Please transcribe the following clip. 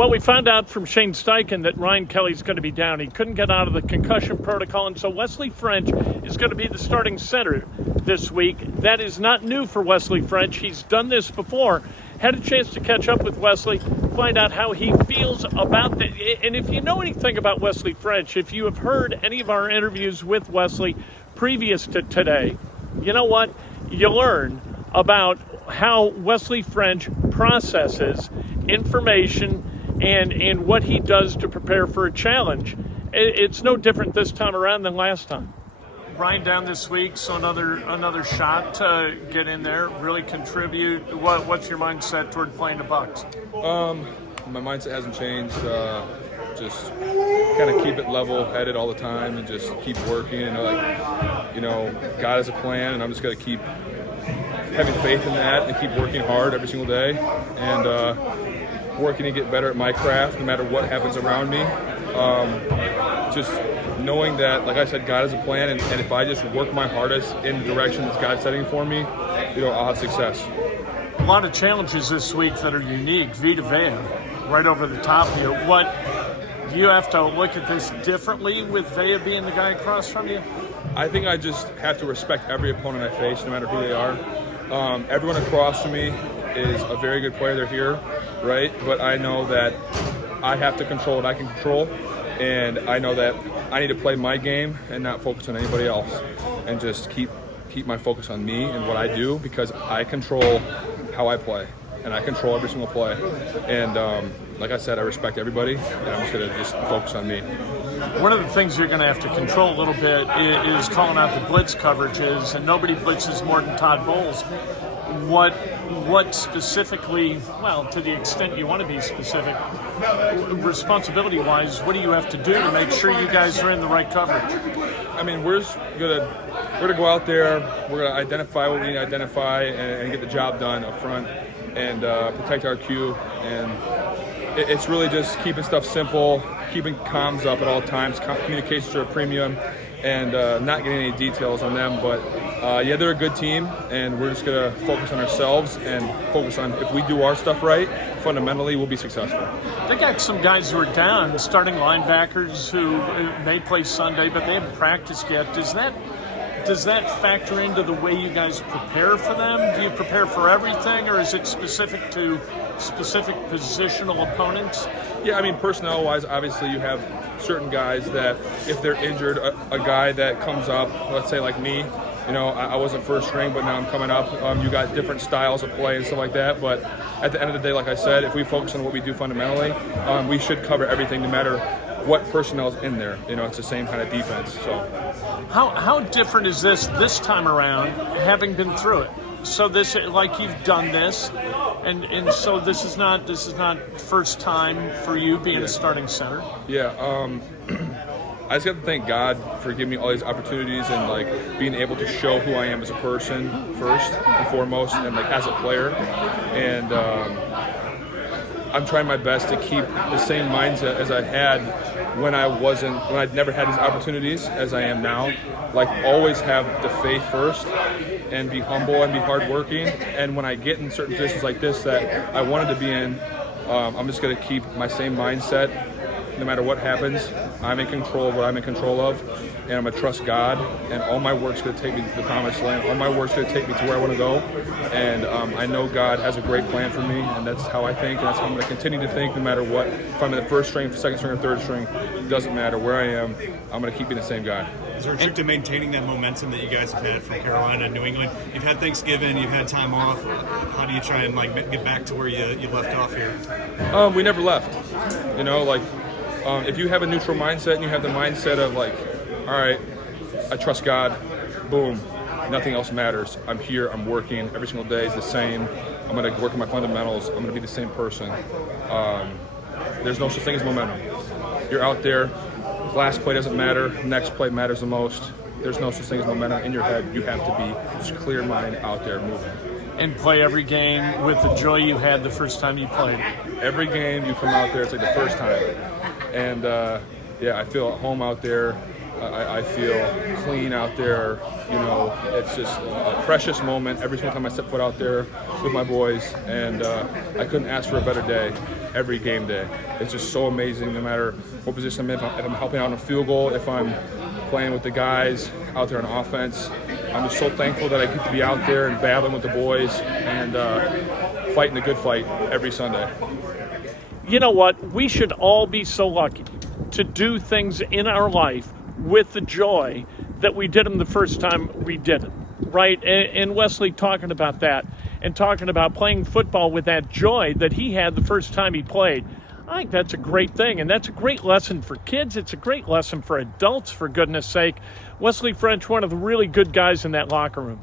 Well, we found out from Shane Steichen that Ryan Kelly's going to be down. He couldn't get out of the concussion protocol, and so Wesley French is going to be the starting center this week. That is not new for Wesley French. He's done this before. Had a chance to catch up with Wesley, find out how he feels about that. And if you know anything about Wesley French, if you have heard any of our interviews with Wesley previous to today, you know what? You learn about how Wesley French processes information and what he does to prepare for a challenge. It's no different this time around than last time. Ryan down this week, so another shot to get in there, really contribute. What's your mindset toward playing the Bucs? My mindset hasn't changed. Just kind of keep it level-headed all the time and just keep working. And God has a plan, and I'm just gonna keep having faith in that and keep working hard every single day and working to get better at my craft no matter what happens around me. Just knowing that, like I said, God has a plan, and if I just work my hardest in the direction that God's setting for me, I'll have success. A lot of challenges this week that are unique. Vita right over the top of you. What do you have to look at this differently with Vita being the guy across from you? I think I just have to respect every opponent I face, no matter who they are. Everyone across from me is a very good player. They're here, right? But I know that I have to control what I can control, and I know that I need to play my game and not focus on anybody else, and just keep my focus on me and what I do, because I control how I play, and I control every single play. And like I said, I respect everybody, and I'm just going to just focus on me. One of the things you're going to have to control a little bit is calling out the blitz coverages, and nobody blitzes more than Todd Bowles. What specifically, well, to the extent you want to be specific, responsibility-wise, what do you have to do to make sure you guys are in the right coverage? I mean, we're gonna go out there. We're gonna identify what we need to identify and get the job done up front and protect our Q. And it's really just keeping stuff simple, keeping comms up at all times. Communications are a premium, and not getting any details on them. But they're a good team, and we're just gonna focus on ourselves and focus on, if we do our stuff right, fundamentally we'll be successful. They got some guys who are down, starting linebackers who may play Sunday, but they haven't practiced yet. Does that factor into the way you guys prepare for them? Do you prepare for everything, or is it specific to specific positional opponents? Yeah, I mean, personnel-wise, obviously you have certain guys that if they're injured, a guy that comes up, let's say like me, I wasn't first string, but now I'm coming up. You got different styles of play and stuff like that. But at the end of the day, like I said, if we focus on what we do fundamentally, we should cover everything no matter what personnel is in there. It's the same kind of defense. So, how different is this time around, having been through it? So this, like, you've done this, and so this is not first time for you being a starting center. Yeah. I just have to thank God for giving me all these opportunities and being able to show who I am as a person first and foremost, and as a player. And I'm trying my best to keep the same mindset as I had when I'd never had these opportunities as I am now. Always have the faith first and be humble and be hardworking. And when I get in certain positions like this that I wanted to be in, I'm just going to keep my same mindset. No matter what happens, I'm in control of what I'm in control of, and I'm going to trust God, and all my work's going to take me to the promised land. All my work's going to take me to where I want to go, and I know God has a great plan for me, and that's how I think, and that's how I'm going to continue to think no matter what. If I'm in the first string, second string, or third string, it doesn't matter where I am, I'm going to keep being the same guy. Is there a trick to maintaining that momentum that you guys have had from Carolina and New England? You've had Thanksgiving, you've had time off. How do you try and get back to where you left off here? We never left. If you have a neutral mindset and you have the mindset of all right, I trust God, boom, nothing else matters. I'm here, I'm working, every single day is the same. I'm going to work on my fundamentals. I'm going to be the same person. There's no such thing as momentum. You're out there, last play doesn't matter, next play matters the most. There's no such thing as momentum in your head. You have to be just clear mind out there moving. And play every game with the joy you had the first time you played. Every game you come out there, it's like the first time. And I feel at home out there. I feel clean out there. It's just a precious moment every single time I step foot out there with my boys. And I couldn't ask for a better day. every game day. It's just so amazing no matter what position I'm in. If I'm helping out on a field goal, if I'm playing with the guys out there on offense, I'm just so thankful that I get to be out there and battling with the boys and fighting the good fight every Sunday. You know what? We should all be so lucky to do things in our life with the joy that we did them the first time we did it, right? And Wesley talking about that and talking about playing football with that joy that he had the first time he played. I think that's a great thing, and that's a great lesson for kids. It's a great lesson for adults, for goodness sake. Wesley French, one of the really good guys in that locker room.